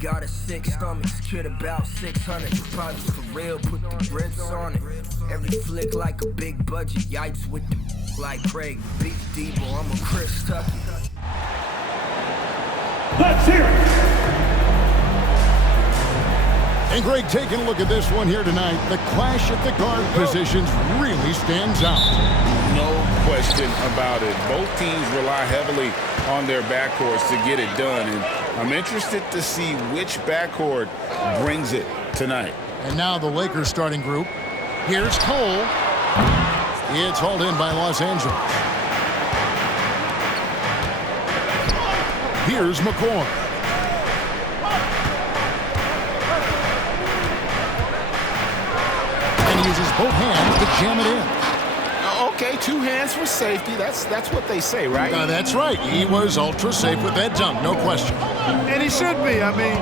got a sick stomach, kid about 600. Probably for real, put the ribs on it. Every flick like a big budget. Yipes with the like Craig. Big Debo, I'm a Chris Tucky. Let's hear it! And Greg, taking a look at this one here tonight, the clash at the guard positions really stands out. No question about it. Both teams rely heavily on their backcourts to get it done, and I'm interested to see which backcourt brings it tonight. And now the Lakers starting group. Here's Cole. It's hauled in by Los Angeles. Here's McCoy. And he uses both hands to jam it in. Okay, 2 hands for safety. That's what they say, right? That's right. He was ultra safe with that dunk, no question. And he should be. I mean,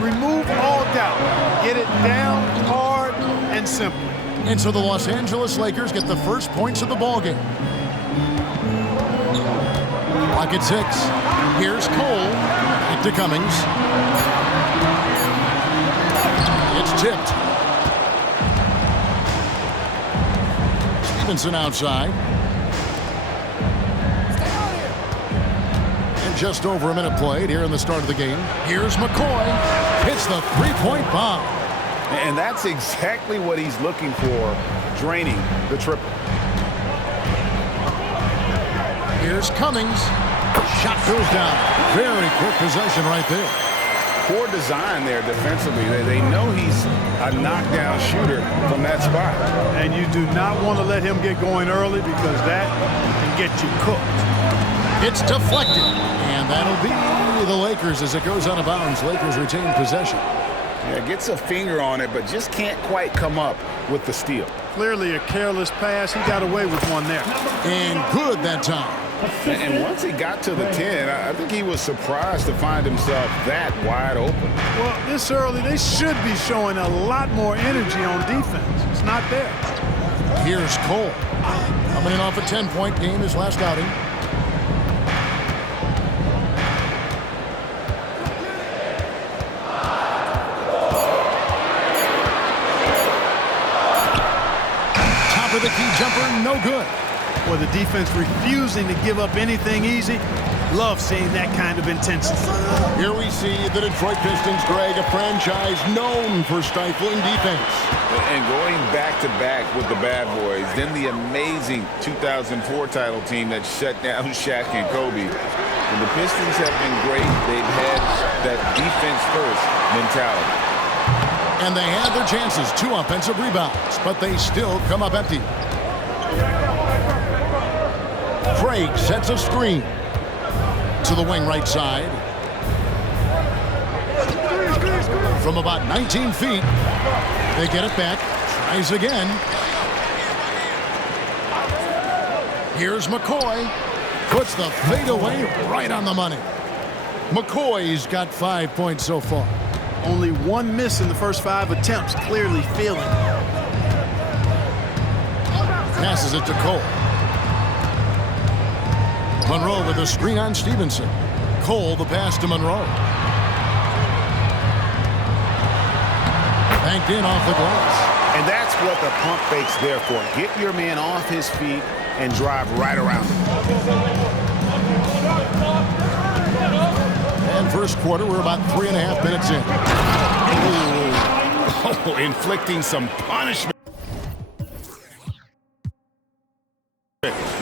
remove all doubt. Get it down hard and simple. And so the Los Angeles Lakers get the first points of the ballgame. Clock at 6. Here's Cole. Back to Cummings. It's tipped. Stevenson outside. And just over a minute played here in the start of the game. Here's McCoy. Hits the three-point bomb. And that's exactly what he's looking for, draining the triple. Here's Cummings. Shot goes down. Very quick possession right there. Poor design there defensively. They know he's a knockdown shooter from that spot. And you do not want to let him get going early because that can get you cooked. It's deflected. And that'll be the Lakers as it goes out of bounds. Lakers retain possession. Yeah, gets a finger on it, but just can't quite come up with the steal. Clearly a careless pass. He got away with one there. And good that time. And once he got to the 10, I think he was surprised to find himself that wide open. Well, this early, they should be showing a lot more energy on defense. It's not there. Here's Cole. Coming in off a 10-point game his last outing. Top of the key jumper, no good. Well, the defense refusing to give up anything easy. Love seeing that kind of intensity. Here we see the Detroit Pistons, Greg, a franchise known for stifling defense. And going back-to-back with the bad boys, then the amazing 2004 title team that shut down Shaq and Kobe. And the Pistons have been great. They've had that defense-first mentality. And they had their chances, 2 offensive rebounds, but they still come up empty. Craig sets a screen to the wing right side. From about 19 feet, they get it back. Tries again. Here's McCoy. Puts the fadeaway right on the money. McCoy's got 5 points so far. Only 1 miss in the first 5 attempts. Clearly feeling it. Passes it to Cole. Monroe with a screen on Stevenson. Cole the pass to Monroe. Banked in off the glass. And that's what the pump fake's there for. Get your man off his feet and drive right around him. And first quarter, we're about 3.5 minutes in. Oh, inflicting some punishment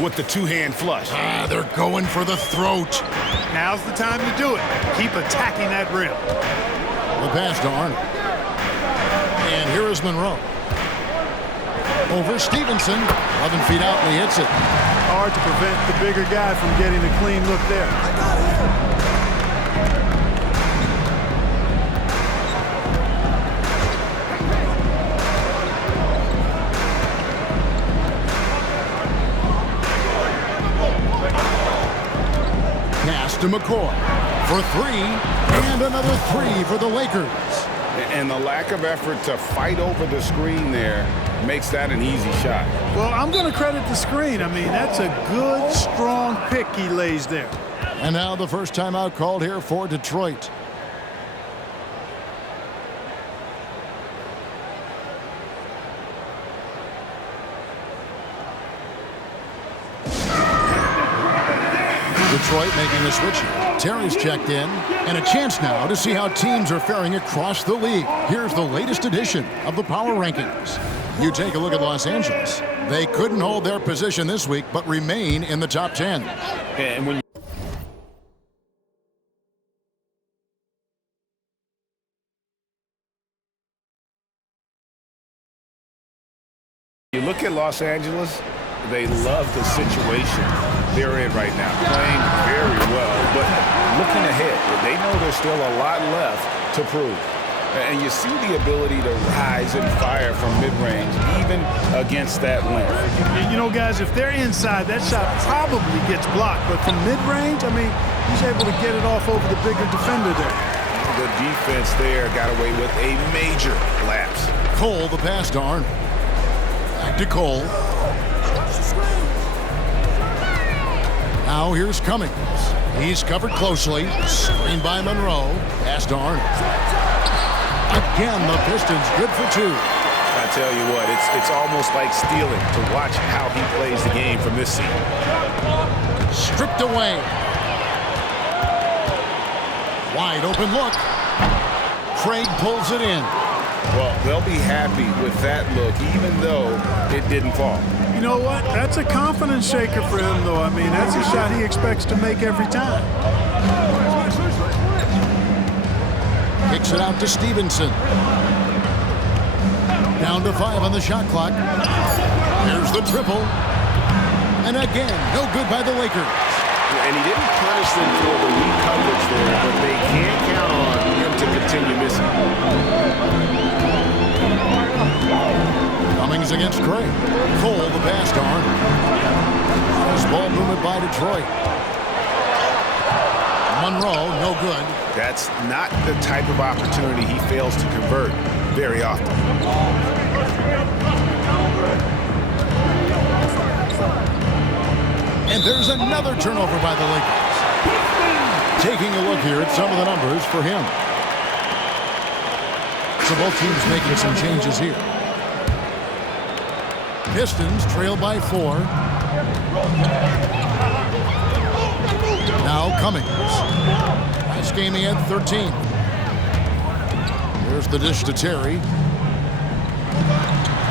with the 2-hand flush. They're going for the throat. Now's the time to do it. Keep attacking that rim. The pass to Arnold. And here is Monroe. Over Stevenson. 11 feet out, and he hits it. Hard to prevent the bigger guy from getting a clean look there. Pass to McCoy for 3, and another 3 for the Lakers. And the lack of effort to fight over the screen there makes that an easy shot. Well, I'm going to credit the screen. I mean, that's a good, strong pick he lays there. And now the first timeout called here for Detroit. Detroit making the switch here. Terry's checked in, and a chance now to see how teams are faring across the league. Here's the latest edition of the Power Rankings. You take a look at Los Angeles. They couldn't hold their position this week, but remain in the top 10. And when you look at Los Angeles, they love the situation they're in right now, playing very well, but looking ahead, they know there's still a lot left to prove. And you see the ability to rise and fire from mid-range, even against that length. You know, guys, if they're inside, that shot probably gets blocked. But from mid-range, I mean, he's able to get it off over the bigger defender there. The defense there got away with a major lapse. Cole, the pass to Arnold. Back to Cole. Now here's Cummings. He's covered closely. Screened by Monroe. Pass to Arnold. Again, the Pistons good for two. I tell you what, it's almost like stealing to watch how he plays the game from this seat. Stripped away. Wide open look. Craig pulls it in. Well, they'll be happy with that look, even though it didn't fall. You know what? That's a confidence shaker for him, though. I mean, that's a shot he expects to make every time. Kicks it out to Stevenson. Down to 5 on the shot clock. Here's the triple. And again, no good by the Lakers. And he didn't punish them for the weak coverage there, but they can't count on him to continue missing. Cummings against Craig. Cole, the pass to Arnold. This ball movement by Detroit. Monroe, no good. That's not the type of opportunity he fails to convert very often. And there's another turnover by the Lakers. Taking a look here at some of the numbers for him. So both teams making some changes here. Pistons trail by 4. Now Cummings. Last game he had 13. There's the dish to Terry.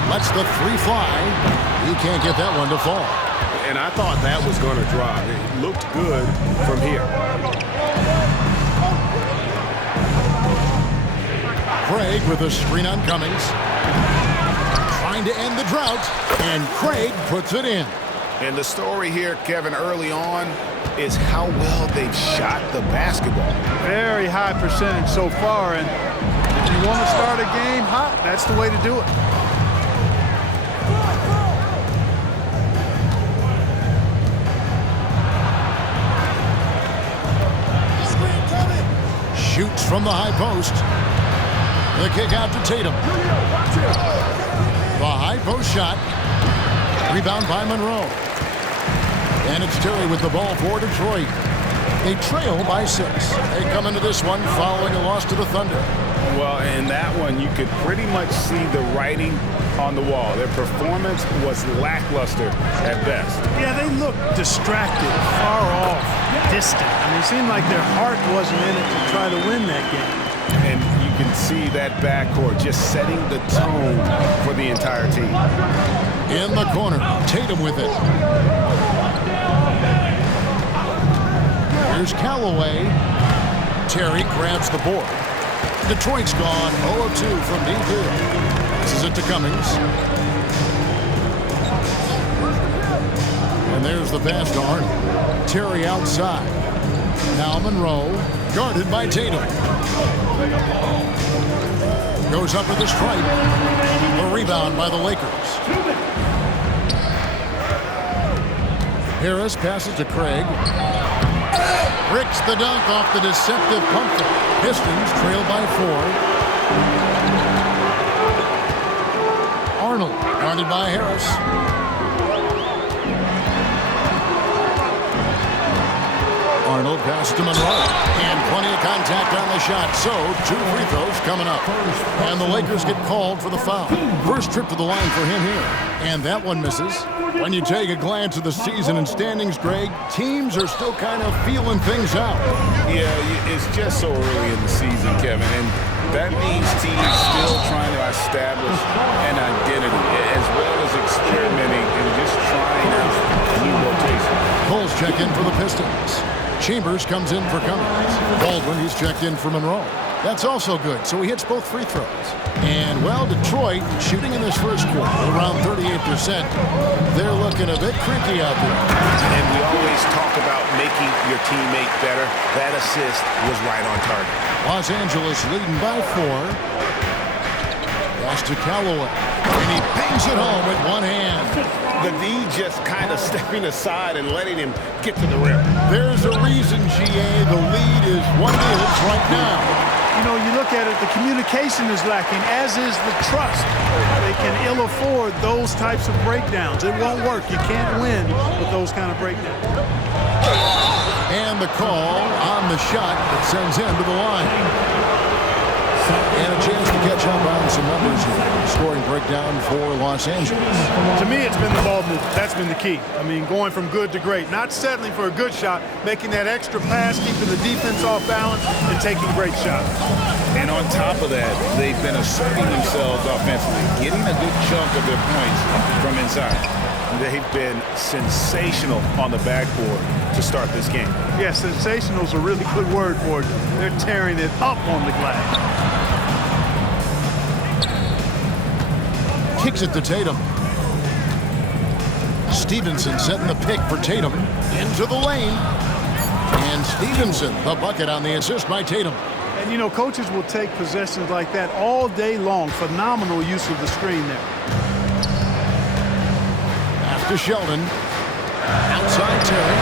Lets the 3 fly. He can't get that one to fall. And I thought that was going to drop. It looked good from here. Craig with a screen on Cummings. Trying to end the drought. And Craig puts it in. And the story here, Kevin, early on is how well they've shot the basketball. Very high percentage so far, and if you want to start a game hot, that's the way to do it. Shoots from the high post. The kick out to Tatum. The high post shot. Rebound by Monroe. And it's Terry with the ball for Detroit. They trail by 6. They come into this one following a loss to the Thunder. Well, in that one, you could pretty much see the writing on the wall. Their performance was lackluster at best. Yeah, they looked distracted, far off, distant. I mean, it seemed like their heart wasn't in it to try to win that game. And you can see that backcourt just setting the tone for the entire team. In the corner, Tatum with it. Here's Callaway. Terry grabs the board. Detroit's gone 0 of 2 from deep here. Passes it to Cummings. And there's the pass to Arnold. Terry outside. Now Monroe, guarded by Tatum. Goes up with the stripe. A rebound by the Lakers. Harris passes to Craig. Ricks the dunk off the deceptive pump fake. Pistons trail by 4. Arnold guarded by Harris. Arnold passes to Monroe. And plenty of contact on the shot. So, 2 free throws coming up. And the Lakers get called for the foul. First trip to the line for him here. And that one misses. When you take a glance at the season and standings, Greg, teams are still kind of feeling things out. Yeah, it's just so early in the season, Kevin. And that means teams still trying to establish an identity as well as experimenting and just trying out new rotations. Cole's check in for the Pistons. Chambers comes in for Cummings. Baldwin, he's checked in for Monroe. That's also good, so he hits both free throws. And, well, Detroit shooting in this first quarter around 38%. They're looking a bit creaky out there. And we always talk about making your teammate better. That assist was right on target. Los Angeles leading by 4. Pass to Callaway. And he bangs it home with one hand. The D just kind of stepping aside and letting him get to the rim. There's a reason, GA, the lead is what it is right now. You know, you look at it, the communication is lacking, as is the trust. They can ill afford those types of breakdowns. It won't work. You can't win with those kind of breakdowns. And the call on the shot that sends him to the line. And a chance to catch up on some numbers here. Scoring breakdown for Los Angeles. To me, it's been the ball movement. That's been the key. I mean, going from good to great. Not settling for a good shot, making that extra pass, keeping the defense off balance, and taking great shots. And on top of that, they've been asserting themselves offensively, getting a good chunk of their points from inside. They've been sensational on the backboard to start this game. Yeah, sensational is a really good word for it. They're tearing it up on the glass. Kicks it to Tatum. Stevenson setting the pick for Tatum into the lane. And Stevenson, the bucket on the assist by Tatum. And, you know, coaches will take possessions like that all day long. Phenomenal use of the screen there. After Sheldon. Outside Terry.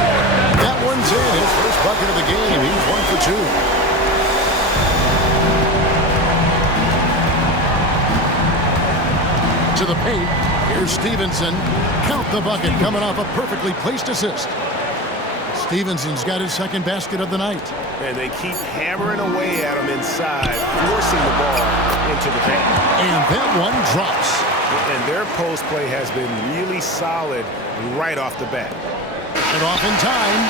That one's in. His first bucket of the game. He's 1 for 2. To the paint. Here's Stevenson. Count the bucket coming off a perfectly placed assist. Stevenson's got his second basket of the night. And they keep hammering away at him inside, forcing the ball into the paint. And that one drops. And their post play has been really solid right off the bat. And off in time.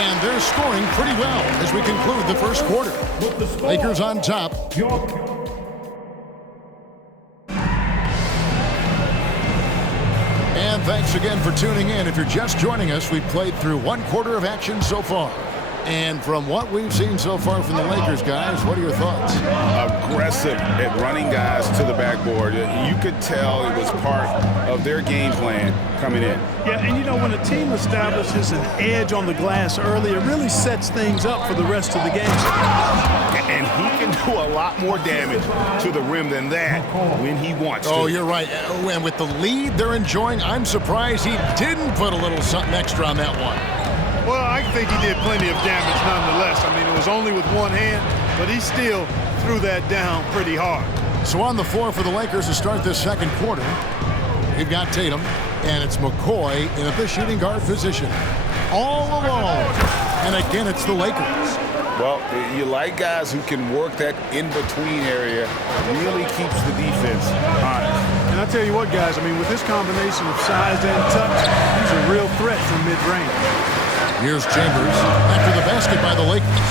And they're scoring pretty well as we conclude the first quarter. Lakers on top. And thanks again for tuning in. If you're just joining us, we've played through 1 quarter of action so far. And from what we've seen so far from the Lakers, guys, what are your thoughts? Aggressive at running guys to the backboard. You could tell it was part of their game plan coming in. Yeah, and you know, when a team establishes an edge on the glass early, it really sets things up for the rest of the game. And he can do a lot more damage to the rim than that when he wants to. Oh, you're right. And with the lead they're enjoying, I'm surprised he didn't put a little something extra on that one. Well, I think he did plenty of damage nonetheless. I mean, it was only with one hand, but he still threw that down pretty hard. So on the floor for the Lakers to start this second quarter, you've got Tatum, and it's McCoy in the shooting guard position. All alone. And again, it's the Lakers. Well, you like guys who can work that in-between area, really keeps the defense honest. And I tell you what, guys, I mean, with this combination of size and touch, he's a real threat from mid-range. Here's Chambers after the basket by the Lakers.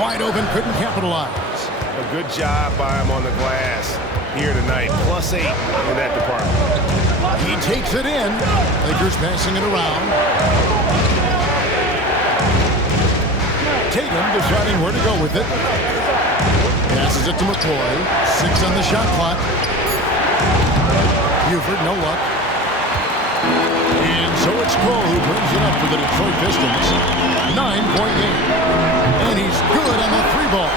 Wide open, couldn't capitalize. A good job by him on the glass here tonight. +8 in that department. He takes it in. Lakers passing it around. Tatum deciding where to go with it. Passes it to McCoy. 6 on the shot clock. Buford, no luck. And so it's Cole who brings it up for the Detroit Pistons. 9-point game. And he's good on the 3-ball.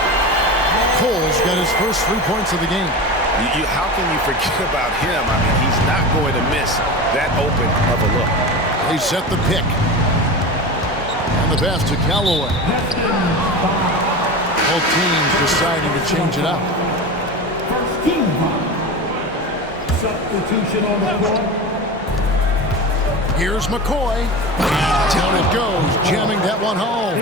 Cole's got his first 3 points of the game. How can you forget about him? I mean, he's not going to miss that open of a look. They set the pick. And the pass to Callaway. Both teams deciding to change it up. First team substitution on the floor. Here's McCoy. And down it goes, jamming that one home.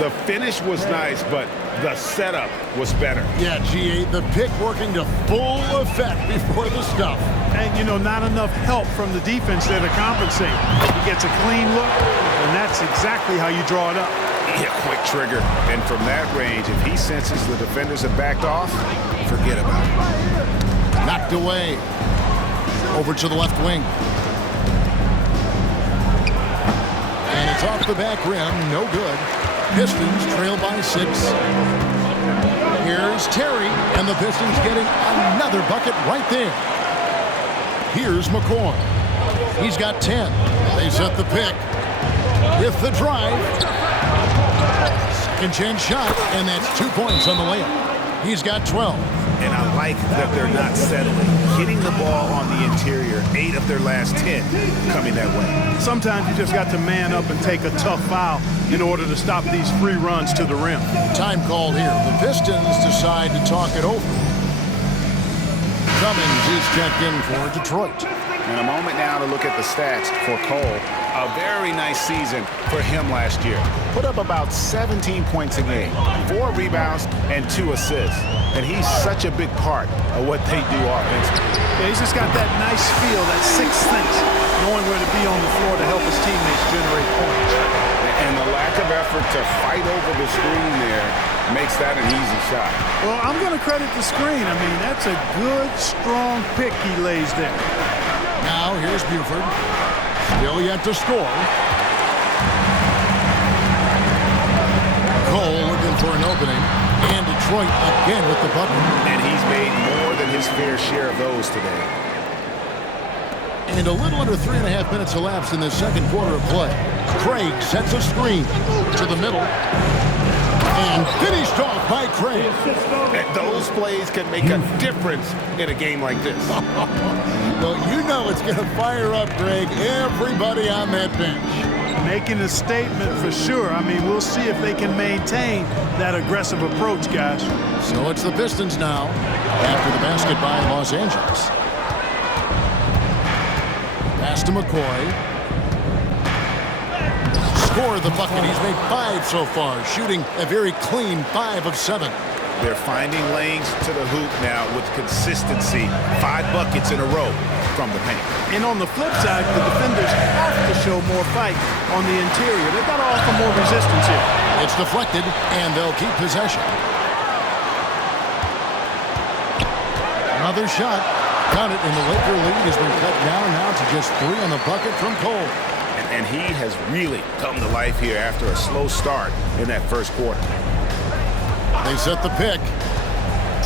The finish was nice, but the setup was better. Yeah, G8, the pick working to full effect before the stuff. And, you know, not enough help from the defense there to compensate. He gets a clean look, and that's exactly how you draw it up. Yeah, quick trigger. And from that range, if he senses the defenders have backed off, forget about it. Knocked away. Over to the left wing. And it's off the back rim. No good. Pistons trail by 6. Here's Terry. And the Pistons getting another bucket right there. Here's McCoy. He's got 10. They set the pick. With the drive. Second chance shot. And that's 2 points on the layup. He's got 12. And I like that they're not settling. Hitting the ball on the interior, 8 of their last 10 coming that way. Sometimes you just got to man up and take a tough foul in order to stop these free runs to the rim. Time called here. The Pistons decide to talk it over. Cummings is checked in for Detroit. And a moment now to look at the stats for Cole. A very nice season for him last year. Put up about 17 points a game, 4 rebounds, and 2 assists. And he's such a big part of what they do offensively. Yeah, he's just got that nice feel, that sixth sense, knowing where to be on the floor to help his teammates generate points. And the lack of effort to fight over the screen there makes that an easy shot. Well, I'm going to credit the screen. I mean, that's a good, strong pick he lays there. Now here's Buford. Still yet to score. Cole looking for an opening. And Detroit again with the bucket. And he's made more than his fair share of those today. And a little under 3.5 minutes elapsed in the second quarter of play. Craig sets a screen to the middle. And finished off by Craig. And those plays can make a difference in a game like this. Well, you know it's going to fire up, Greg, everybody on that bench. Making a statement for sure. I mean, we'll see if they can maintain that aggressive approach, guys. So it's the Pistons now after the basket by Los Angeles. Pass to McCoy. Score the bucket. He's made 5 so far, shooting a very clean 5 of 7. They're finding lanes to the hoop now with consistency. 5 buckets in a row from the paint. And on the flip side, the defenders have to show more fight on the interior. They've got to offer more resistance here. It's deflected, and they'll keep possession. Another shot. Got it, and the Laker lead has been cut down now to just 3 on the bucket from Cole. And he has really come to life here after a slow start in that first quarter. They set the pick.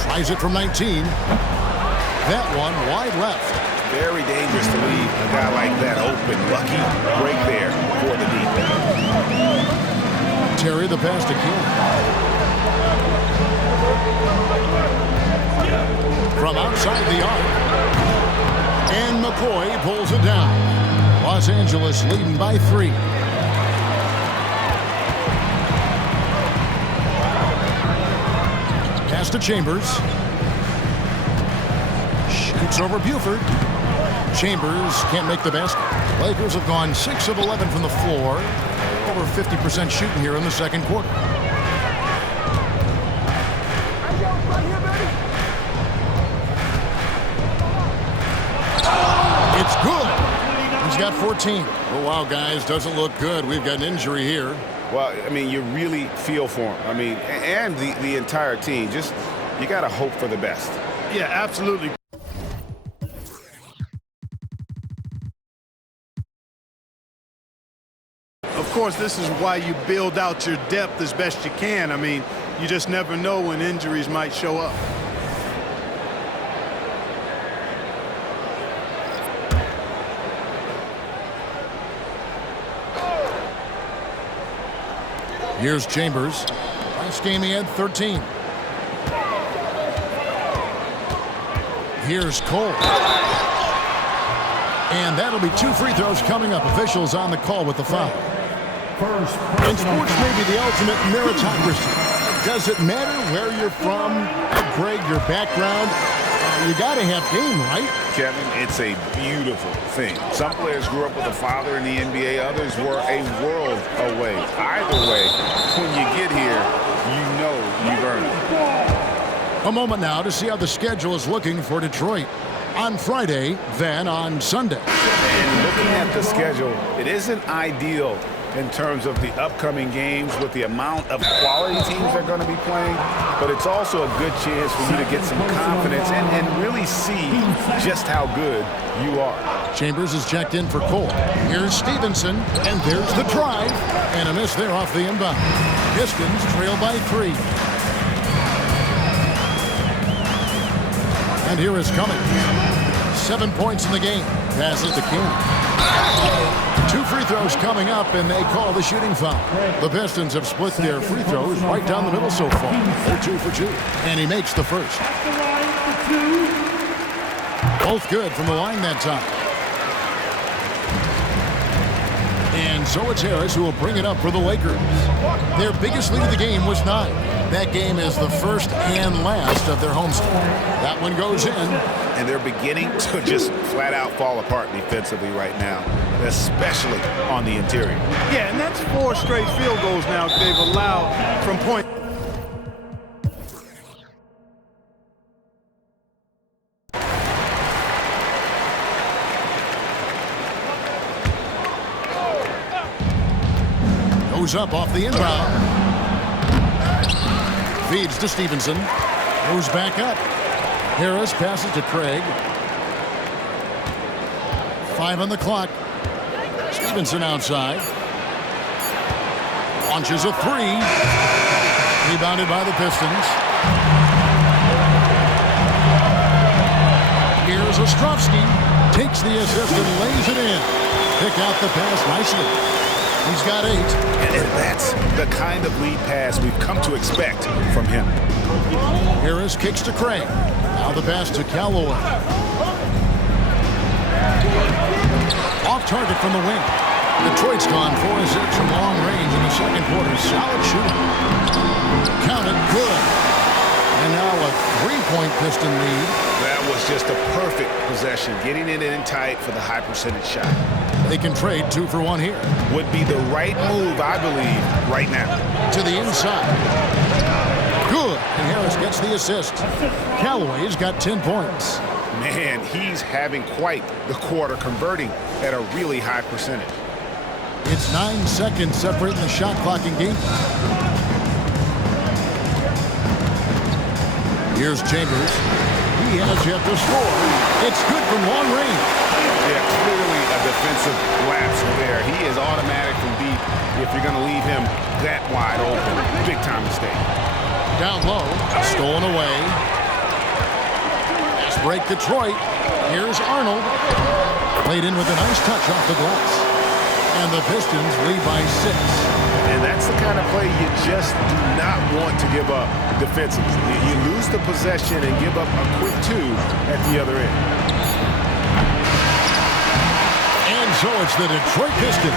Tries it from 19. That one wide left. Very dangerous to leave a guy like that open. Lucky break there for the defense. Terry the pass to King. From outside the arc. And McCoy pulls it down. Los Angeles leading by 3. Pass to Chambers. Shoots over Buford. Chambers can't make the basket. Lakers have gone 6 of 11 from the floor. Over 50% shooting here in the second quarter. It's good. He's got 14. Oh, wow, guys, doesn't look good. We've got an injury here. Well, I mean, you really feel for him. I mean, and the entire team. Just, you got to hope for the best. Yeah, absolutely. Of course, this is why you build out your depth as best you can. I mean, you just never know when injuries might show up. Here's Chambers. Last game he had 13. Here's Cole. And that'll be 2 free throws coming up. Officials on the call with the foul. In sports, maybe the ultimate meritocracy. Does it matter where you're from, Greg, your background? You got to have game, right? Kevin, it's a beautiful thing. Some players grew up with a father in the NBA. Others were a world away. Either way, when you get here, you know you've earned it. A moment now to see how the schedule is looking for Detroit. On Friday, then on Sunday. And looking at the schedule, it isn't ideal in terms of the upcoming games with the amount of quality teams they're going to be playing, but it's also a good chance for you to get some confidence and really see just how good you are. Chambers is checked in for Cole. Here's Stevenson, and there's the drive, and a miss there off the inbound. Pistons trail by 3. And here is Cummings. 7 points in the game. Passes to King. 2 free throws coming up, and they call the shooting foul. The Pistons have split their free throws right down the middle so far. They're 2 for 2. And he makes the first. Both good from the line that time. And so it's Harris who will bring it up for the Lakers. Their biggest lead of the game was 9. That game is the first and last of their homestand. That one goes in. And they're beginning to just flat out fall apart defensively right now, especially on the interior. Yeah, and that's 4 straight field goals now they've allowed from point. Goes up off the inbound. Feeds to Stevenson. Goes back up. Harris passes to Craig. 5 on the clock. Stevenson outside. Launches a 3. Rebounded by the Pistons. Here's Ostrovsky. Takes the assist and lays it in. Pick out the pass nicely. He's got 8. And that's the kind of lead pass we've come to expect from him. Harris kicks to Craig. Now the pass to Calloway. Off target from the wing. Detroit's gone 4-6 from long range in the second quarter. Solid shooting. Count it, good. And now a 3-point Piston lead. That was just a perfect possession, getting it in tight for the high percentage shot. They can trade 2 for 1 here. Would be the right move, I believe, right now. To the inside. Good. And Harris gets the assist. Callaway's got 10 points. Man, he's having quite the quarter, converting at a really high percentage. It's 9 seconds separating the shot clock and game. Here's Chambers. He has yet to score. It's good from long range. Yeah, clearly a defensive lapse there. He is automatic from deep if you're going to leave him that wide open. Big time mistake. Down low. Stolen away. Fast break Detroit. Here's Arnold. Played in with a nice touch off the glass. And the Pistons lead by 6. And that's the kind of play you just do not want to give up defensively. You lose the possession and give up a quick 2 at the other end. And so it's the Detroit Pistons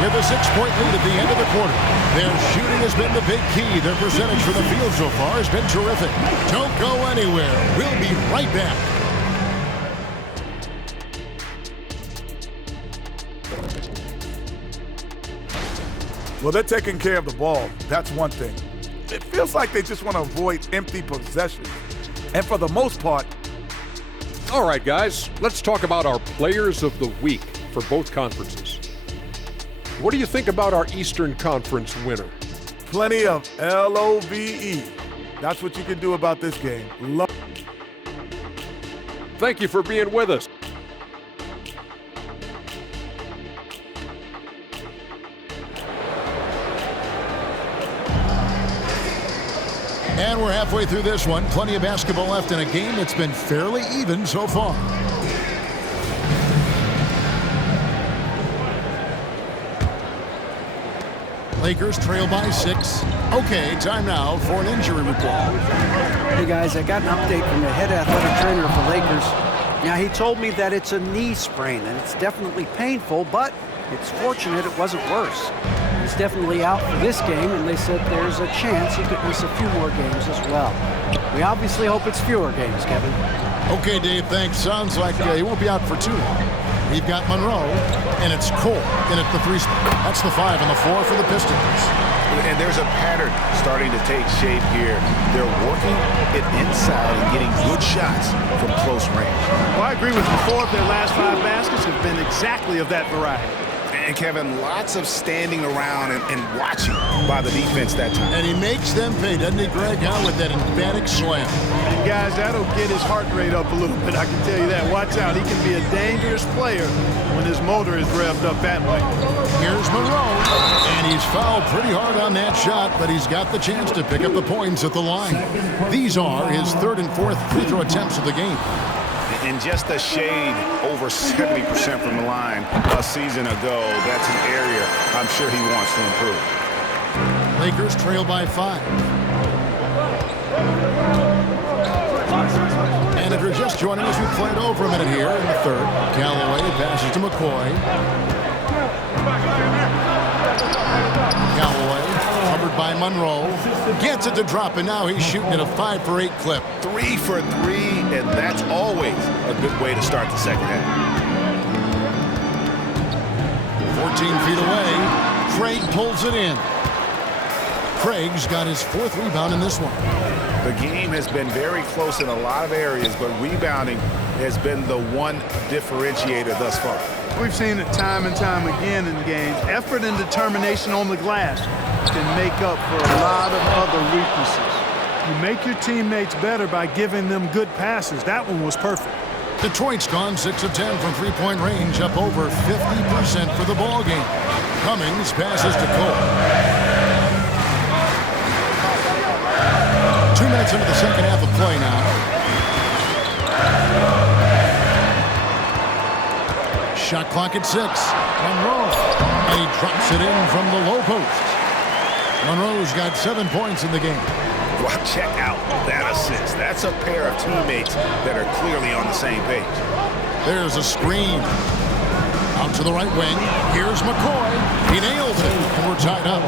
with a 6-point lead at the end of the quarter. Their shooting has been the big key. Their percentage from the field so far has been terrific. Don't go anywhere. We'll be right back. Well, they're taking care of the ball. That's one thing. It feels like they just want to avoid empty possessions. And for the most part... All right, guys, let's talk about our players of the week for both conferences. What do you think about our Eastern Conference winner? Plenty of LOVE. That's what you can do about this game. Thank you for being with us. And we're halfway through this one. Plenty of basketball left in a game that's been fairly even so far. Lakers trail by 6. Okay, time now for an injury report. Hey guys, I got an update from the head athletic trainer for Lakers. Now he told me that it's a knee sprain and it's definitely painful, but it's fortunate it wasn't worse. He's definitely out for this game, and they said there's a chance he could miss a few more games as well. We obviously hope it's fewer games, Kevin. Okay, Dave, thanks. Sounds like he won't be out for too long. We've got Monroe, and it's Cole in at the 3 spot. That's the 5 and the 4 for the Pistons. And there's a pattern starting to take shape here. They're working it inside and getting good shots from close range. Well, I agree with you. 4 of their last 5 baskets have been exactly of that variety. And Kevin, lots of standing around and watching by the defense that time. And he makes them pay, doesn't he, Greg? Out with that emphatic slam. And guys, that'll get his heart rate up a little bit, I can tell you that. Watch out. He can be a dangerous player when his motor is revved up that way. Here's Monroe, and he's fouled pretty hard on that shot, but he's got the chance to pick up the points at the line. These are his 3rd and 4th free throw attempts of the game. And just a shade over 70% from the line a season ago. That's an area I'm sure he wants to improve. Lakers trail by 5. And if you're just joining us, we played over a minute here in the 3rd. Callaway passes to McCoy. Callaway covered by Monroe. Gets it to drop, and now he's shooting at a 5 for 8 clip. 3 for 3, and that's always a good way to start the second half. 14 feet away. Craig pulls it in. Craig's got his 4th rebound in this one. The game has been very close in a lot of areas, but rebounding has been the one differentiator thus far. We've seen it time and time again in games. Effort and determination on the glass can make up for a lot of other weaknesses. You make your teammates better by giving them good passes. That one was perfect. Detroit's gone 6 of 10 from three-point range, up over 50% for the ball game. Cummings passes to Cole. 2 minutes into the second half of play now. Shot clock at 6. Monroe. And he drops it in from the low post. Monroe's got 7 points in the game. Well, check out that assist. That's a pair of teammates that are clearly on the same page. There's a screen. Out to the right wing. Here's McCoy. He nails it. And we're tied up.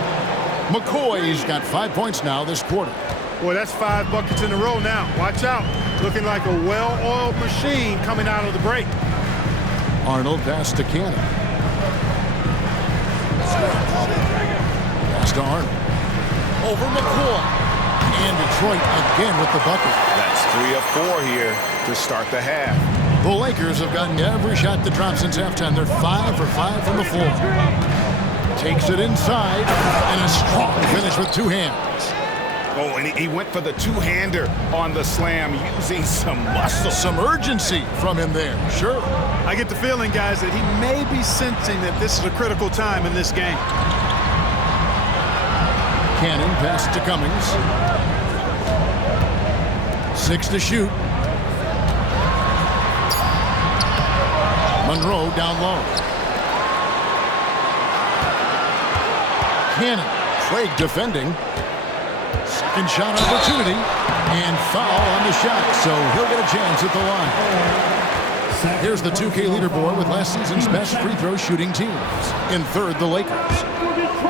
McCoy's got 5 points now this quarter. Boy, that's 5 buckets in a row now. Watch out. Looking like a well-oiled machine coming out of the break. Arnold pass to Cannon. Pass to Arnold. Over McCoy. And Detroit again with the bucket. That's 3 of 4 here to start the half. The Lakers have gotten every shot that dropped since halftime. They're 5 for 5 from the floor. Takes it inside. And a strong finish with 2 hands. Oh, and he went for the two-hander on the slam, using some muscle. Some urgency from him there, sure. I get the feeling, guys, that he may be sensing that this is a critical time in this game. Cannon passes to Cummings. 6 to shoot. Monroe down low. Cannon. Craig defending. Second shot opportunity. And foul on the shot, so he'll get a chance at the line. Here's the 2K leaderboard with last season's best free throw shooting teams. In third, the Lakers.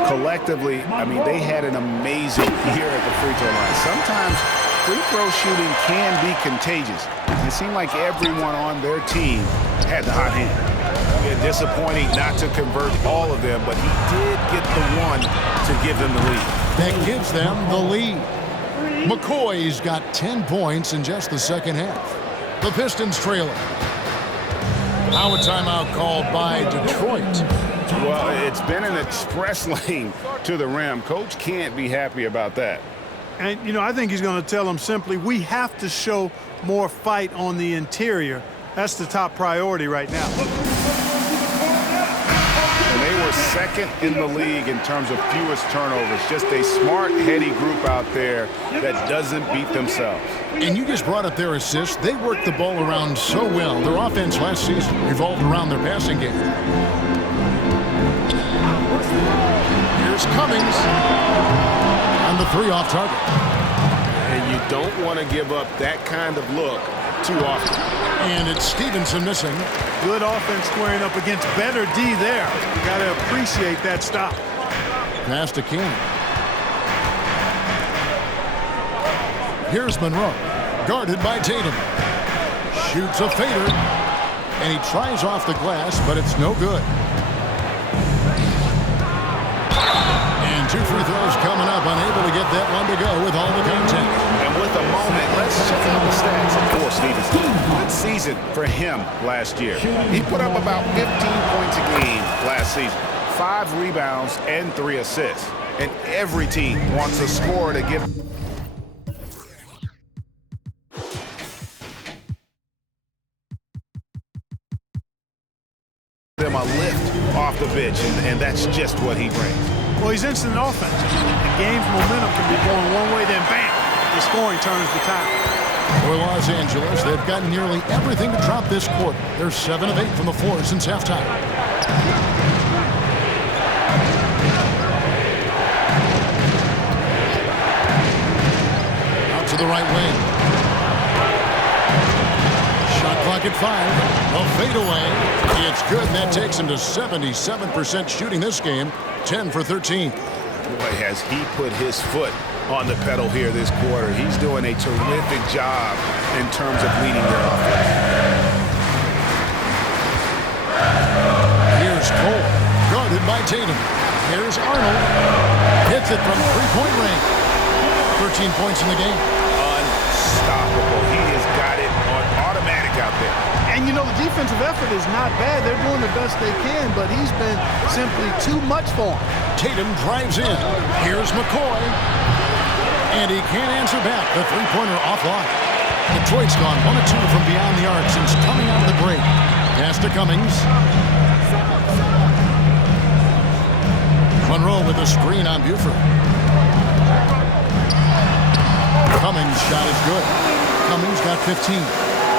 Collectively, I mean, they had an amazing year at the free throw line. Sometimes free throw shooting can be contagious. It seemed like everyone on their team had the hot hand. Disappointing not to convert all of them, but he did get the one to give them the lead. That gives them the lead. McCoy's got 10 points in just the second half. The Pistons trailing. Now a timeout called by Detroit. Well, it's been an express lane to the rim. Coach can't be happy about that. And, you know, I think he's going to tell them simply, we have to show more fight on the interior. That's the top priority right now. And they were second in the league in terms of fewest turnovers. Just a smart, heady group out there that doesn't beat themselves. And you just brought up their assists. They worked the ball around so well. Their offense last season revolved around their passing game. Here's Cummings. On the 3 off target. And you don't want to give up that kind of look too often. And it's Stevenson missing. Good offense squaring up against better D there. You got to appreciate that stop. pass to King. Here's Monroe, guarded by Tatum. Shoots a fader, and he tries off the glass, but it's no good. And 2 free throws coming up, unable to get that one to go with all the contact. And with a moment, let's check out the stats for Stevenson. Good season for him last year. He put up about 15 points a game last season, 5 rebounds and 3 assists. And every team wants a scorer to give them a lift off the bench, and that's just what he brings. Well, he's instant offense. And game's momentum can be going one way, then bam, the scoring turns the tide. For Los Angeles, they've got nearly everything to drop this quarter. They're 7 of 8 from the floor since halftime. Out to the right wing. Shot clock at 5. A fadeaway. It's good, and that takes him to 77% shooting this game. 10 for 13. Boy, has he put his foot on the pedal here this quarter. He's doing a terrific job in terms of leading their offense. Here's Cole, guarded by Tatum. Here's Arnold. Hits it from three-point range. 13 points in the game. Unstoppable. He has got it on automatic out there. And, you know, the defensive effort is not bad. They're doing the best they can, but he's been simply too much for him. Tatum drives in. Here's McCoy. And he can't answer back. The three-pointer offline. Detroit's gone 1 of 2 from beyond the arc since coming out of the break. Pass to Cummings. Monroe with a screen on Buford. Cummings' shot is good. Cummings got 15.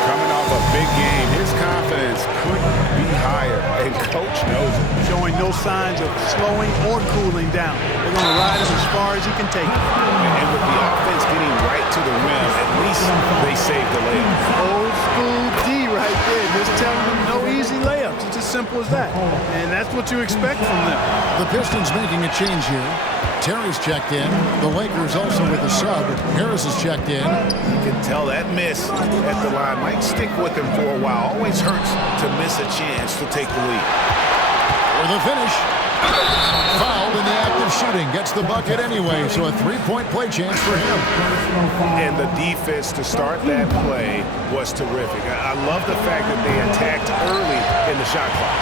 Coming off a big game, his confidence couldn't be higher, and Coach knows it. Showing no signs of slowing or cooling down. They're going to ride him as far as he can take it. And with the offense getting right to the rim, at least they saved the layup. Old school D right there, just telling them no easy layups. It's as simple as that. And that's what you expect from them. The Pistons making a change here. Terry's checked in. The Lakers also with a sub. Harris is checked in. You can tell that miss at the line might stick with him for a while. Always hurts to miss a chance to take the lead. For the finish. Fouled in the act of shooting. Gets the bucket anyway, so a three-point play chance for him. And the defense to start that play was terrific. I love the fact that they attacked early in the shot clock.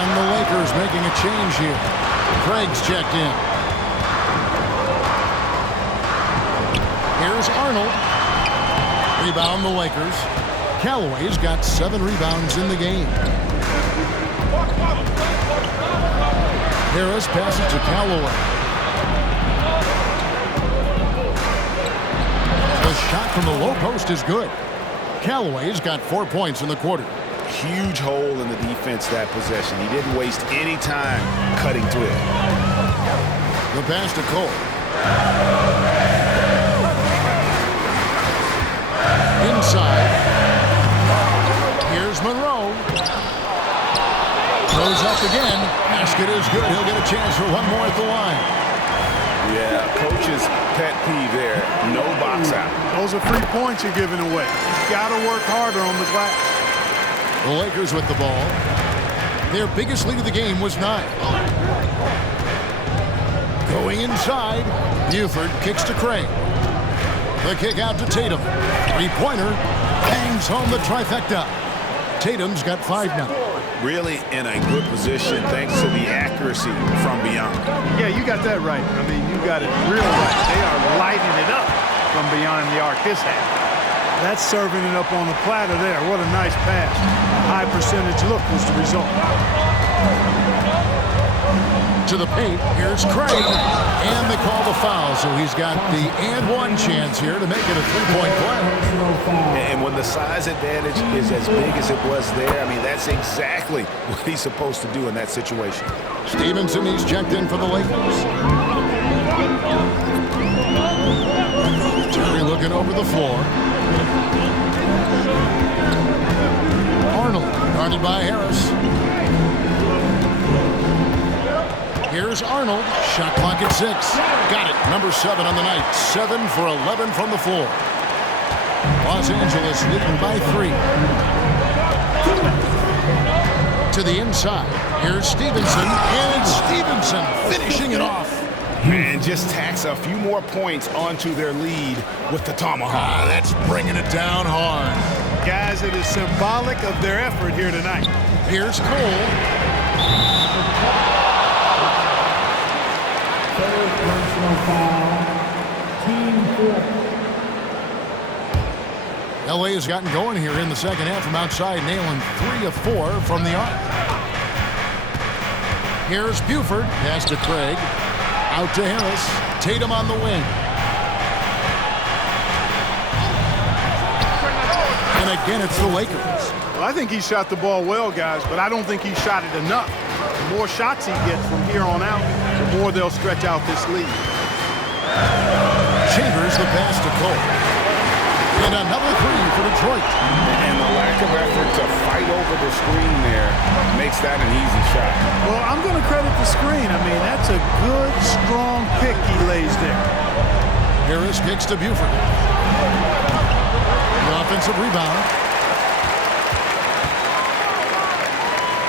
And the Lakers making a change here. Craig's checked in. Here's Arnold. Rebound the Lakers. Callaway's got 7 rebounds in the game. Harris passes to Callaway. The shot from the low post is good. Callaway's got 4 points in the quarter. Huge hole in the defense that possession. He didn't waste any time cutting through it. The pass to Cole. Inside. Here's Monroe. Throws up again. Basket is good. He'll get a chance for one more at the line. Yeah, coach's pet peeve there. No box out. Those are 3 points you're giving away. You got to work harder on the glass. The Lakers with the ball. Their biggest lead of the game was 9. Going inside. Buford kicks to Craig. The kick out to Tatum. Three-pointer. Bangs home the trifecta. Tatum's got 5 now. Really in a good position thanks to the accuracy from beyond. Yeah, you got that right. I mean, you got it real right. They are lighting it up from beyond the arc this half. That's serving it up on the platter there. What a nice pass. A high percentage look was the result. To the paint, here's Craig. And they call the foul, so he's got the and one chance here to make it a three-point play. And when the size advantage is as big as it was there, I mean, that's exactly what he's supposed to do in that situation. Stevenson, he's checked in for the Lakers. Terry looking over the floor. Arnold, guarded by Harris. Here's Arnold. Shot clock at 6. Got it. Number 7 on the night. 7 for 11 from the floor. Los Angeles leading by 3. To the inside. Here's Stevenson. And it's Stevenson finishing it off. And just tacks a few more points onto their lead with the tomahawk. That's bringing it down hard. Guys, it is symbolic of their effort here tonight. Here's Cole. Third personal foul. Team 4. LA has gotten going here in the second half from outside, nailing 3 of 4 from the arc. Here's Buford. Pass to Craig. Out to Harris. Tatum on the wing. And again, it's the Lakers. Well, I think he shot the ball well, guys, but I don't think he shot it enough. The more shots he gets from here on out, the more they'll stretch out this lead. Chambers the pass to Cole. And another 3 for Detroit. And the lack of effort to fight over the screen there makes that an easy shot. Well, I'm going to credit the screen. I mean, that's a good, strong pick he lays there. Harris kicks to Buford. The offensive rebound.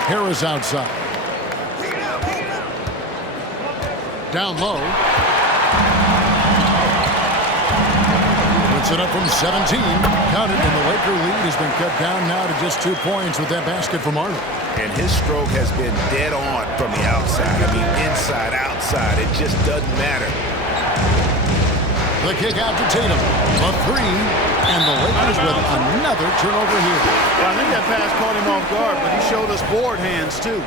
Harris outside. Down low. Puts it up from 17. Counted, and the Laker lead has been cut down now to just 2 points with that basket from Arnold. And his stroke has been dead on from the outside. I mean, inside, outside, it just doesn't matter. The kick out to Tatum. A 3. And the Lakers with another turnover here. Well, I think that pass caught him off guard, but he showed us board hands, too.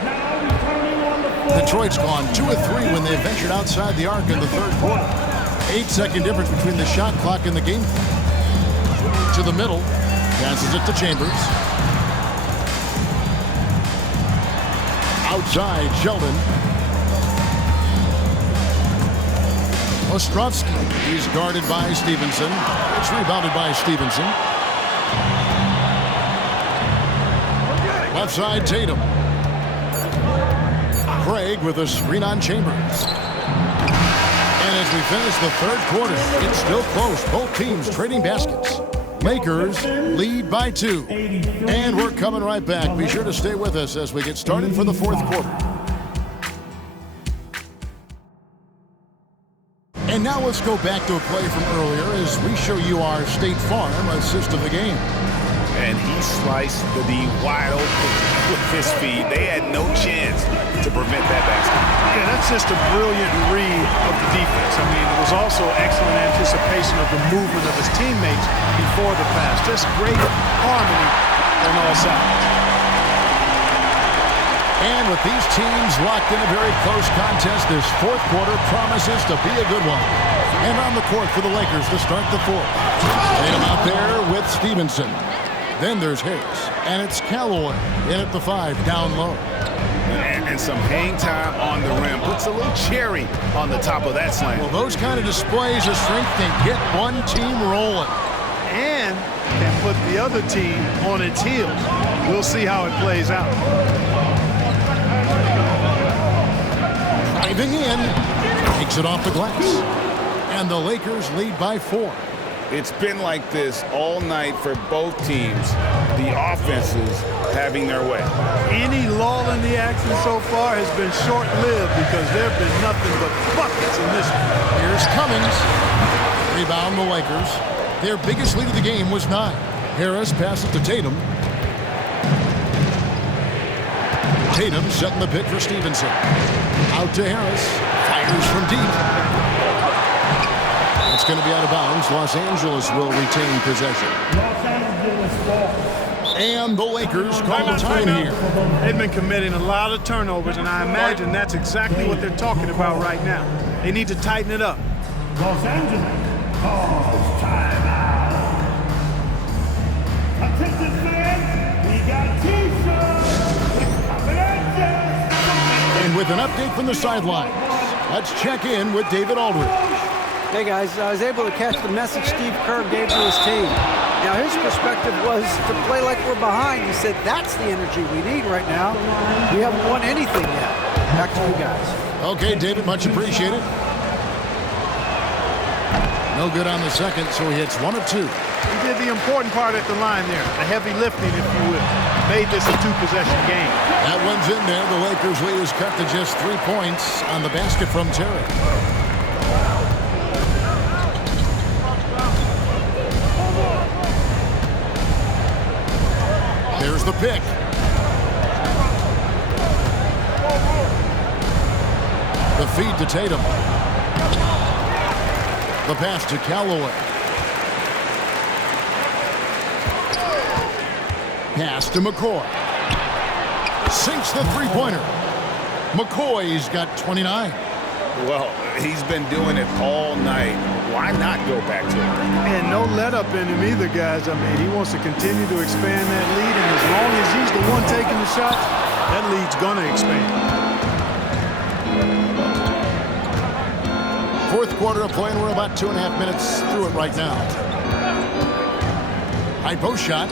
Detroit's gone 2 of 3 when they ventured outside the arc in the third quarter. 8-second difference between the shot clock and the game clock. To the middle. Passes it to Chambers. Outside, Sheldon. Ostrovsky. He's guarded by Stevenson. It's rebounded by Stevenson. Left side, Tatum. Craig with a screen on Chambers. And as we finish the third quarter, it's still close. Both teams trading baskets. Lakers lead by 2. And we're coming right back. Be sure to stay with us as we get started for the fourth quarter. And now let's go back to a play from earlier as we show you our State Farm assist of the game. And he sliced the D wide open with his feet. They had no chance to prevent that basket. Yeah, that's just a brilliant read of the defense. I mean, it was also excellent anticipation of the movement of his teammates before the pass. Just great harmony on all sides. And with these teams locked in a very close contest, this fourth quarter promises to be a good one. And on the court for the Lakers to start the fourth. Tatum out there with Stevenson. Then there's Harris, and it's Callaway in at the 5, down low. And some hang time on the rim. Puts a little cherry on the top of that slam. Well, those kind of displays of strength can get one team rolling. And can put the other team on its heels. We'll see how it plays out. Driving in, takes it off the glass. And the Lakers lead by 4. It's been like this all night for both teams. The offenses having their way. Any lull in the action so far has been short-lived because there have been nothing but buckets in this one. Here's Cummings. Rebound the Lakers. Their biggest lead of the game was 9. Harris passes to Tatum. Tatum setting the pick for Stevenson. Out to Harris. Fires from deep. It's going to be out of bounds. Los Angeles will retain possession. Los Angeles ball. And the Lakers call time here. They've been committing a lot of turnovers, and I imagine that's exactly what they're talking about right now. They need to tighten it up. Los Angeles calls timeout. Attention fans, we got T-shirts coming at you. And with an update from the sidelines, let's check in with David Aldridge. Hey guys, I was able to catch the message Steve Kerr gave to his team. Now his perspective was to play like we're behind. He said that's the energy we need right now. We haven't won anything yet. Back to you guys. Okay, David, much appreciated. No good on the second, so he hits 1 of 2. He did the important part at the line there, the heavy lifting, if you will. Made this a 2-possession game. That one's in there. The Lakers lead is cut to just 3 points on the basket from Terry. There's the pick. The feed to Tatum. The pass to Callaway. Pass to McCoy. Sinks the three-pointer. McCoy's got 29. Well, he's been doing it all night. Why not go back to it? And no let-up in him either, guys. I mean, he wants to continue to expand that lead, and as long as he's the one taking the shots, that lead's going to expand. Fourth quarter of play, and we're about 2.5 minutes through it right now. High post shot.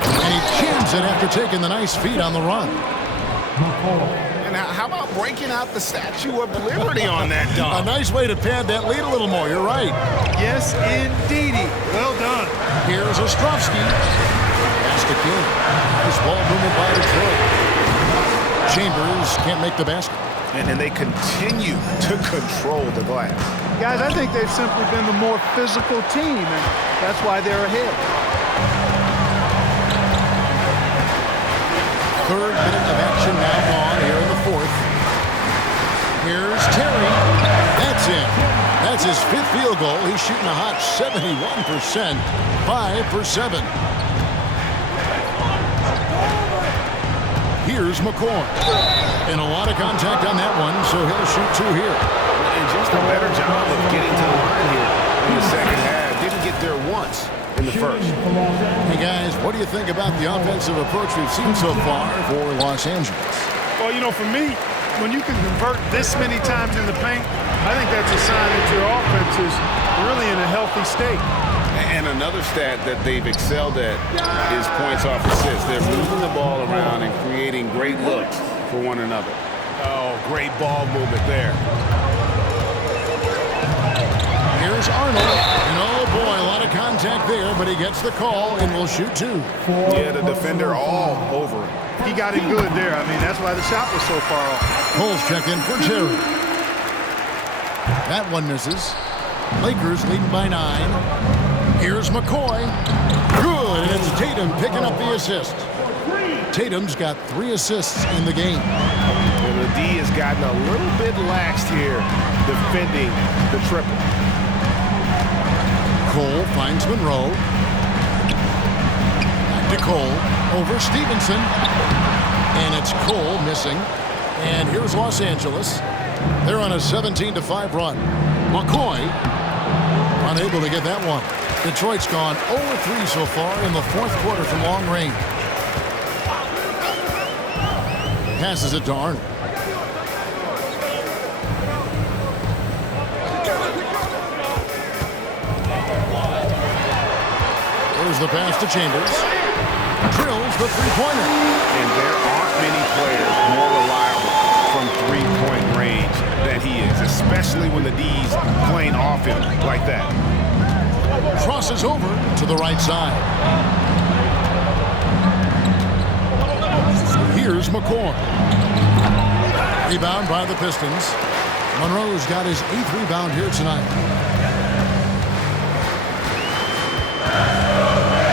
And he jams it after taking the nice feed on the run. And how about breaking out the Statue of Liberty on that A dunk? nice way to pad that lead a little more. You're right. Yes, indeedy. Well done. Here's Ostrovsky. Pass to King. Nice ball movement by Detroit. Chambers can't make the basket. And they continue to control the glass. Guys, I think they've simply been the more physical team, and that's why they're ahead. Third minute of action now on here in the fourth. Here's Terry. That's it. That's his 5th field goal. He's shooting a hot 71%. 5 for 7. Here's McCoy. And a lot of contact on that one, so he'll shoot 2 here. And just a better job of getting to the line here in the second half. Didn't get there once in the first. Hey, guys, what do you think about the offensive approach we've seen so far for Los Angeles? Well, you know, for me, when you can convert this many times in the paint, I think that's a sign that your offense is really in a healthy state. And another stat that they've excelled at is points off assists. They're moving the ball around and creating great looks for one another. Oh, great ball movement there. Here's Arnold. And oh boy, a lot of contact there, but he gets the call and will shoot 2. Yeah, the defender all over him. He got it good there. I mean, that's why the shot was so far off. Cole's checked in for Terry. That one misses. Lakers leading by 9. Here's McCoy. Good, and it's Tatum picking up the assist. Tatum's got 3 assists in the game. And the D has gotten a little bit laxed here defending the triple. Cole finds Monroe. Back to Cole. Over Stevenson. And it's Cole missing. And here's Los Angeles. They're on a 17-5 run. McCoy unable to get that one. Detroit's gone 0-3 so far in the fourth quarter from long range. Passes it to Arnold. There's the pass to Chambers. Drills the three-pointer. And there aren't many players more reliable from three-point range than he is, especially when the D's playing off him like that. Crosses over to the right side. Here's McCoy. Rebound by the Pistons. Monroe's got his 8th rebound here tonight.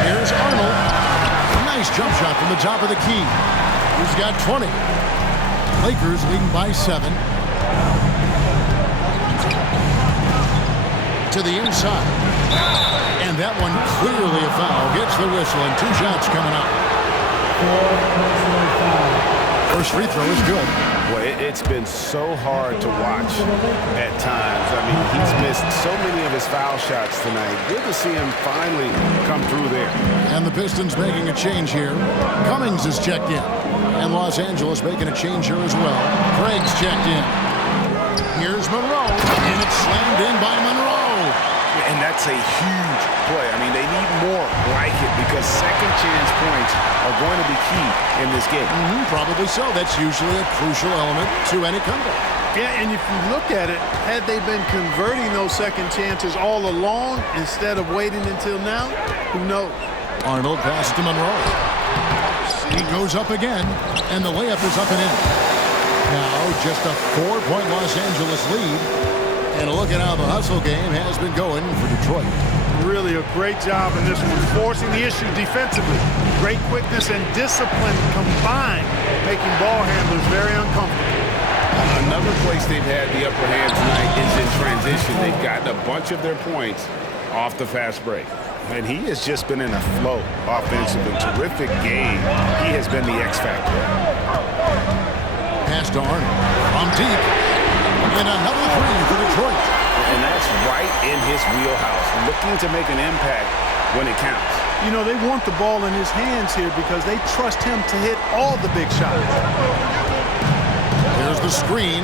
Here's Arnold. A nice jump shot from the top of the key. He's got 20. Lakers leading by 7. To the inside. And that one clearly a foul. Gets the whistle and 2 shots coming up. First free throw is good. Well, it's been so hard to watch at times. I mean, he's missed so many of his foul shots tonight. Good to see him finally come through there. And the Pistons making a change here. Cummings is checked in. And Los Angeles making a change here as well. Craig's checked in. Here's Monroe. And it's slammed in by Monroe. And that's a huge play. I mean, they need more like it because second chance points are going to be key in this game. Probably so. That's usually a crucial element to any comeback. Yeah, and if you look at it, had they been converting those second chances all along instead of waiting until now, who knows? Arnold passes to Monroe. He goes up again, and the layup is up and in. Now just a 4-point Los Angeles lead. And a look at how the hustle game has been going for Detroit. Really a great job in this one, forcing the issue defensively. Great quickness and discipline combined, making ball handlers very uncomfortable. Another place they've had the upper hand tonight is in transition. They've gotten a bunch of their points off the fast break. And he has just been in a flow offensively. Terrific game. He has been the X factor. Pass to Arnold from deep. And another three for Detroit. And that's right in his wheelhouse. Looking to make an impact when it counts. You know, they want the ball in his hands here because they trust him to hit all the big shots. There's the screen.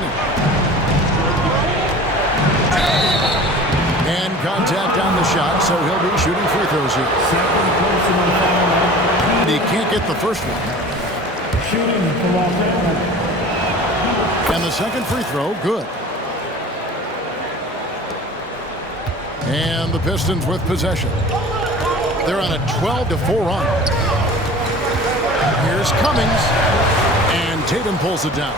And contact on the shot, so he'll be shooting free throws here. He can't get the first one. And the second free throw, good. And the Pistons with possession. They're on a 12-4 run. Here's Cummings. And Tatum pulls it down.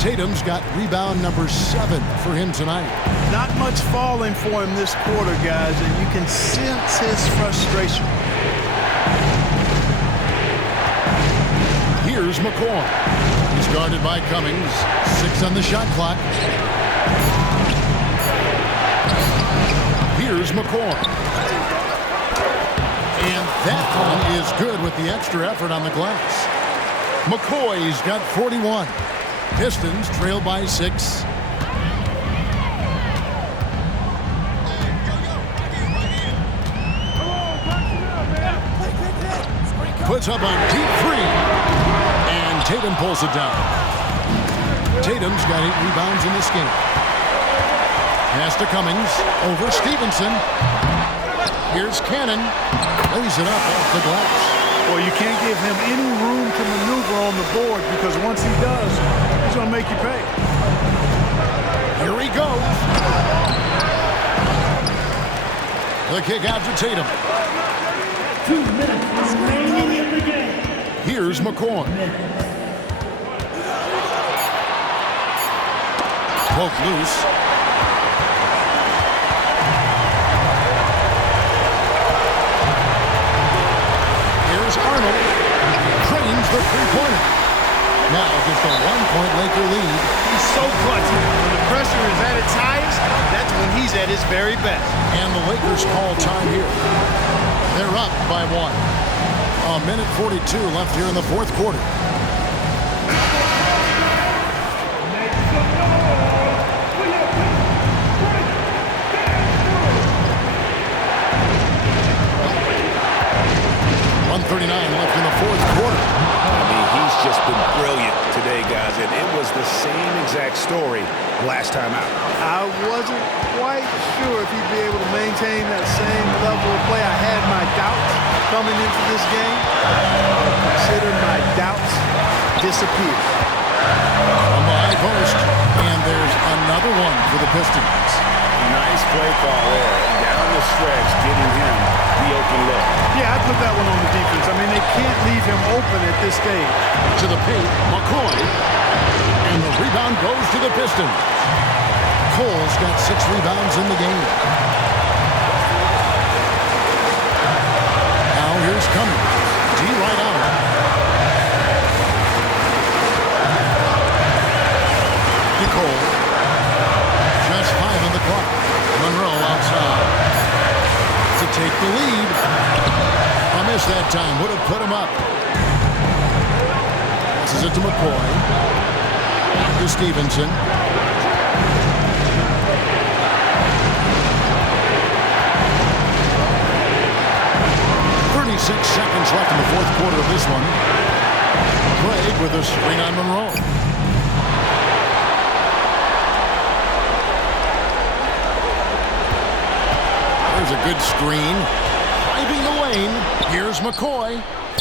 Tatum's got rebound number 7 for him tonight. Not much falling for him this quarter, guys, and you can sense his frustration. Here's McCoy. He's guarded by Cummings. 6 on the shot clock. Here's McCoy. And that one is good with the extra effort on the glass. McCoy's got 41. Pistons trail by 6. Puts up a deep three. And Tatum pulls it down. Tatum's got 8 rebounds in this game. Pass to Cummings. Over Stevenson. Here's Cannon. Lays it up off the glass. Well, you can't give him any room to maneuver on the board because once he does, he's going to make you pay. Here he goes. The kick out to Tatum. 2 minutes remaining in the game. Here's McCoy. Poke loose. Here's Arnold. Drains the three-pointer. Now just a 1-point Laker lead. He's so clutchy. When the pressure is at its highest, that's when he's at his very best. And the Lakers call time here. They're up by 1. A minute 42 left here in the fourth quarter. .139 left in the fourth quarter. I mean, he's just been brilliant today, guys, and it was the same exact story last time out. I wasn't quite sure if he'd be able to maintain that same level of play. I had my doubts coming into this game. Consider my doubts disappear. From the high post, and there's another one for the Pistons. Nice play call there. Down the stretch, getting him the open look. Yeah, I put that one on the defense. I mean, they can't leave him open at this stage. To the paint, McCoy. And the rebound goes to the Pistons. Cole's got 6 rebounds in the game. Now here's Cummings. D right out. Cole. Just 5 on the clock. Monroe outside. To take the lead. A miss that time. Would have put him up. Passes it to McCoy. To Stevenson. 36 seconds left in the fourth quarter of this one. Craig with a screen on Monroe. There's a good screen. Driving the lane. Here's McCoy.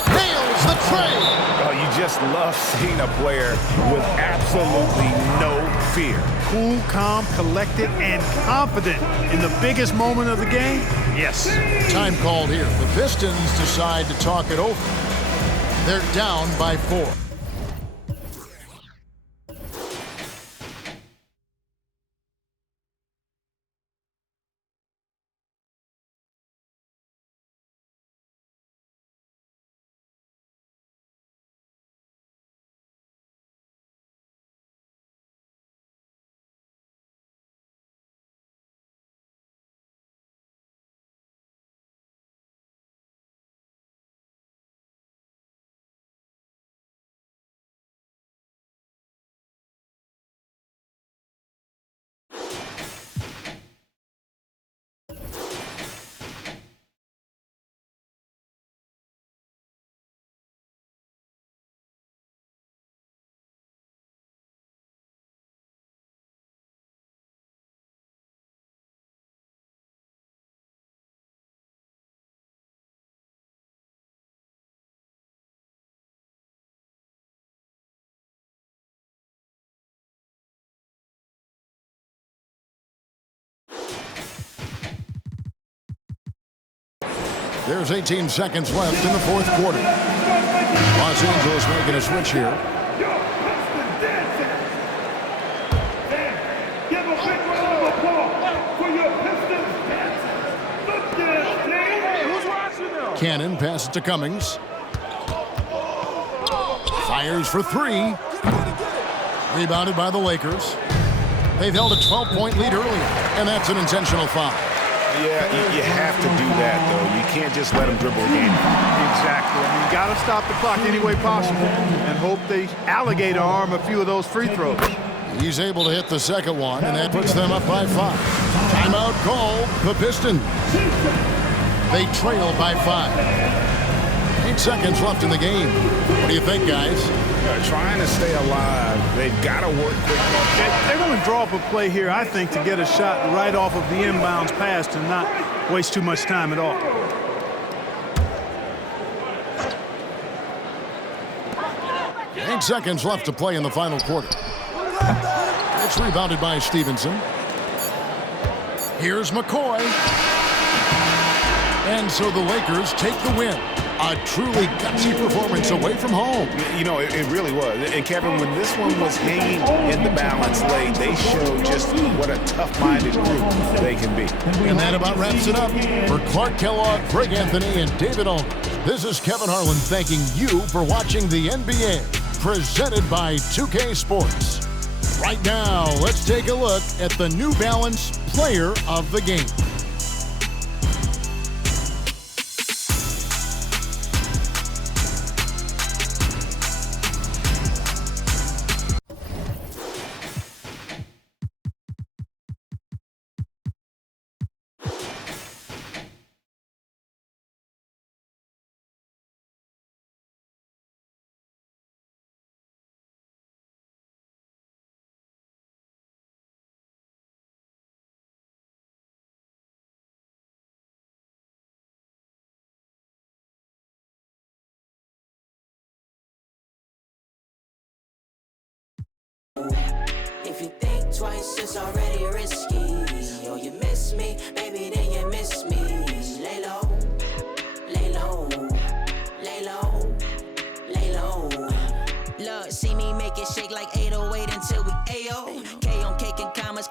Nails the trade. Oh, you just love seeing a player with absolutely no fear. Cool, calm, collected, and confident in the biggest moment of the game. Yes. Time called here. The Pistons decide to talk it over. They're down by 4. There's 18 seconds left in the fourth quarter. Los Angeles making a switch here. Give a big round of applause for your Pistons dancers. Who's watching now? Cannon passes to Cummings. Fires for 3. Rebounded by the Lakers. They've held a 12-point lead earlier, and that's an intentional foul. Yeah, you have to do that, though. You can't just let them dribble the game. Exactly. I mean, you got to stop the clock any way possible and hope they alligator arm a few of those free throws. He's able to hit the second one, and that puts them up by 5. Timeout call, the Pistons. They trail by 5. 8 seconds left in the game. What do you think, guys? Trying to stay alive. They've got to work quickly. They're going to draw up a play here, I think, to get a shot right off of the inbounds pass and not waste too much time at all. Eight seconds left to play in the final quarter. It's rebounded by Stevenson. Here's McCoy. And so the Lakers take the win. A truly gutsy performance away from home. You know, it really was. And, Kevin, when this one was hanging in the balance lane, they showed just what a tough-minded group they can be. And that about wraps it up. For Clark Kellogg, Greg Anthony, and David Ulmer, this is Kevin Harlan thanking you for watching the NBA, presented by 2K Sports. Right now, let's take a look at the New Balance Player of the Game. If you think twice, it's already risky. Oh, you miss me, baby, then you miss me. Lay low, lay low, lay low, lay low. Look, see me make it shake like 808 until we AO. K on cake and commas.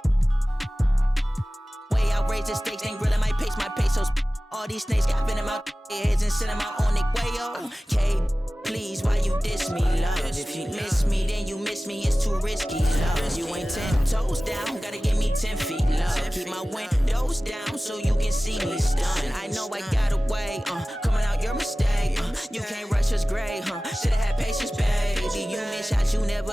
Way outrageous stakes, ain't grilling my pesos. All these snakes got venom out their heads and send them out on their way, yo. K, please, why you diss me, love? If you miss me, then you miss me, it's too risky, love. You ain't 10 toes down, gotta give me 10 feet, love. Keep my windows down so you can see me stunned. I know I got away, coming out your mistake. You can't rush us gray, should've had patience, baby. You miss shots you never